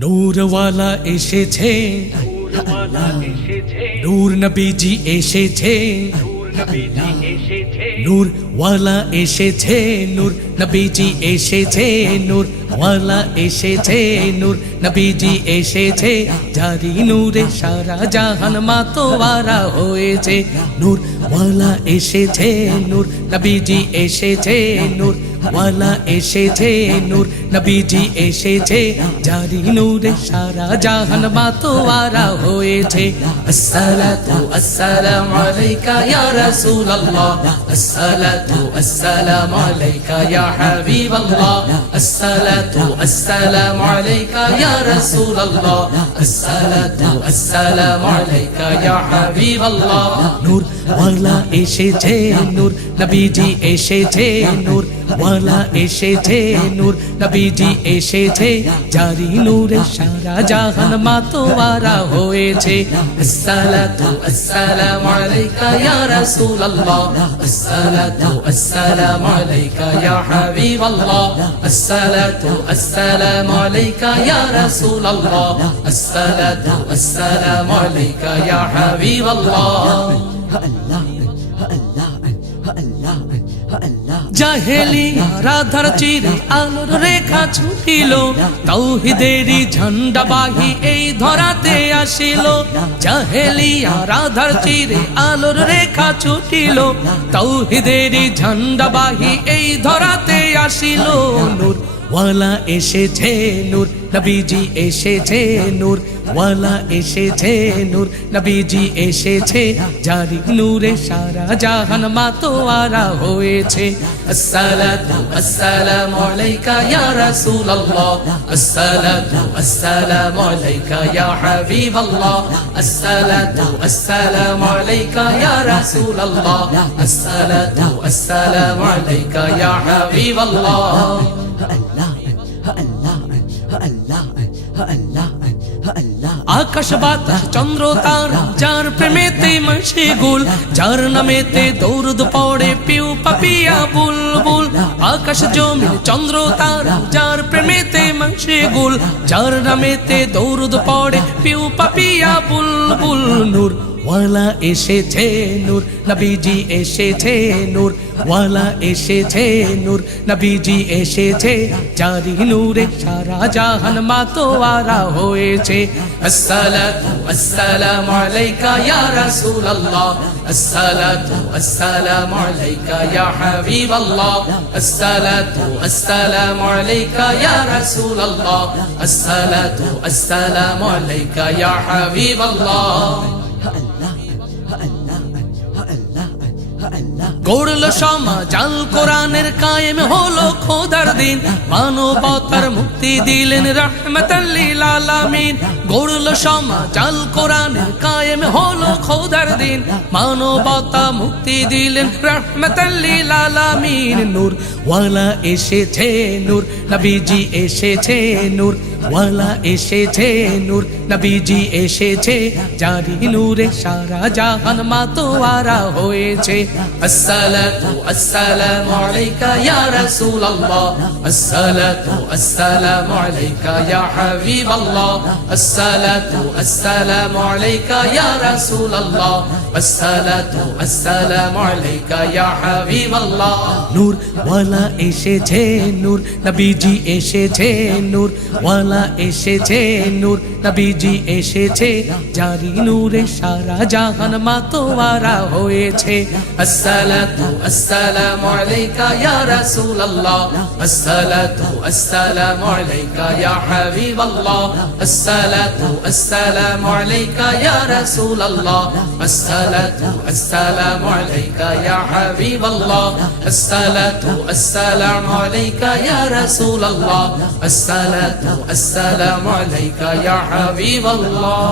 নূরওয়ালা এসেছে, নূর নবীজি এসেছে, নূরওয়ালা এসেছে, নূর নবীজি এসেছে, নূরওয়ালা এসেছে, নূর নবীজি এসেছে, জারি নূরে সারা জাহান মাতোয়ারা হয়েছে। নূরওয়ালা এসেছে, নূর নবীজি এসেছে, নূরওয়ালা এসেছে, নূর নবীজি এসেছে, জারি নূরে সারা জাহান মাতোয়ারা হয়েছে। আসসালাতু আসসালামু আলাইকা ইয়া রাসূলুল্লাহ, আসসালাতু আসসালামু আলাইকা ইয়া হাবিবাল্লাহ, আসসালাতু আসসালামু আলাইকা ইয়া রাসূলুল্লাহ, আসসালাতু আসসালামু আলাইকা ইয়া হাবিবাল্লাহ। নূরওয়ালা এসেছে, নূর নবীজি এসেছে, নূরওয়ালা এসেছে, নূর নবীজি এসেছে, জারি নূরে সারা জাহান মাতোয়ারা হয়েছে। আসসালাতু আসসালামু আলাইকা ইয়া রাসূলুল্লাহ, আসসালাতু আসসালামু আলাইকা ইয়া হাবিবাল্লাহ, আসসালাতু আসসালামু আলাইকা ইয়া রাসূলুল্লাহ, আসসালাতু আসসালামু আলাইকা ইয়া হাবিবাল্লাহ। জাহেলিয়ারা ধার চিরে আলোর রেখা ছুটিল, তাওহীদেরই ঝান্ডাবাহী এই ধরাতে আসিল। জাহেলিয়ারা ধার চিরে আলোর রেখা ছুটিল, তাওহীদেরই ঝান্ডাবাহী এই ধরাতে আসিল। নূরওয়ালা এসেছে, নূর নবীজি এসেছে, নূরওয়ালা এসেছে, নূর নবীজি এসেছে, জারি নূরে সারা জাহান মাতোয়ারা হয়েছে। আসসালাতু আসসালামু আলাইকা ইয়া রাসূলুল্লাহ, আসসালাতু আসসালামু আলাইকা ইয়া হাবিবাল্লাহ, আসসালাতু আসসালামু আলাইকা ইয়া রাসূলুল্লাহ, আসসালাতু আসসালামু আলাইকা ইয়া হাবিবাল্লাহ। আকাশ বাতাস চন্দ্র তারা যার প্রেমেতে মশগুল, যার নামেতে দরুদ পড়ে পিউ পাপিয়া বুলবুল। আকাশ জমিন চন্দ্র তারা যার প্রেমেতে মশগুল, যার নামেতে দরুদ পড়ে পিউ পাপিয়া বুলবুল। নূরওয়ালা এসেছে, নূর নবীজি এসেছে, নূরওয়ালা এসেছে, নূর নবীজি এসেছে, জারি নূরে সারা জাহান মাতোয়ারা হয়েছে। আসসালাতু আসসালামু আলাইকা ইয়া রাসূলুল্লাহ, আসসালাতু আসসালামু আলাইকা ইয়া হাবিবাল্লাহ, আসসালাতু আসসালামু আলাইকা ইয়া রাসূলুল্লাহ, আসসালাতু আসসালামু আলাইকা ইয়া হাবিবাল্লাহ। গড়ল সমাজ আল কোরআনের কায়েম হলো খোদার দিন, মানবতার মুক্তি দিলেন রাহমাতাল লিল আলামিন। গড়ল সমাজ আল কোরআনের কায়েম হলো খোদার দিন, মানবতা মুক্তি দিলেন রাহমাতাল লিল আলামিন। নূরওয়ালা এসেছে, নূর নবীজি এসেছে, নূরওয়ালা এসেছে, নূর নবীজি এসেছে, জারি নূরে সারা জাহান মাতোয়ারা হয়েছে। আসসালাতু আসসালামু আলাইকা ইয়া রাসূলুল্লাহ, আসসালাতু আসসালামু আলাইকা ইয়া হাবিবাল্লাহ, আসসালাতু আসসালামু আলাইকা ইয়া রাসূলুল্লাহ, আসসালাতু আসসালামু আলাইকা ইয়া হাবিবাল্লাহ। নূরওয়ালা এসেছে, নূর নবীজি এসেছে, নূরওয়ালা এসেছে, নূর নবীজি এসেছে, জারি নূরে সারা জাহান মাতোয়ারা হয়েছে। আসসালাতু আসসালামু আলাইকা ইয়া রাসূলুল্লাহ, আসসালাতু আসসালামু আলাইকা ইয়া হাবিবাল্লাহ, আসসালাতু আসসালামু আলাইকা ইয়া রাসূলুল্লাহ, আসসালাতু আসসালামু আলাইকা ইয়া হাবিবাল্লাহ, আসসালাতু আসসালামু আলাইকা ইয়া রাসূলুল্লাহ, আসসালাতু আসসালামু আলাইকা ইয়া হাবিবাল্লাহ।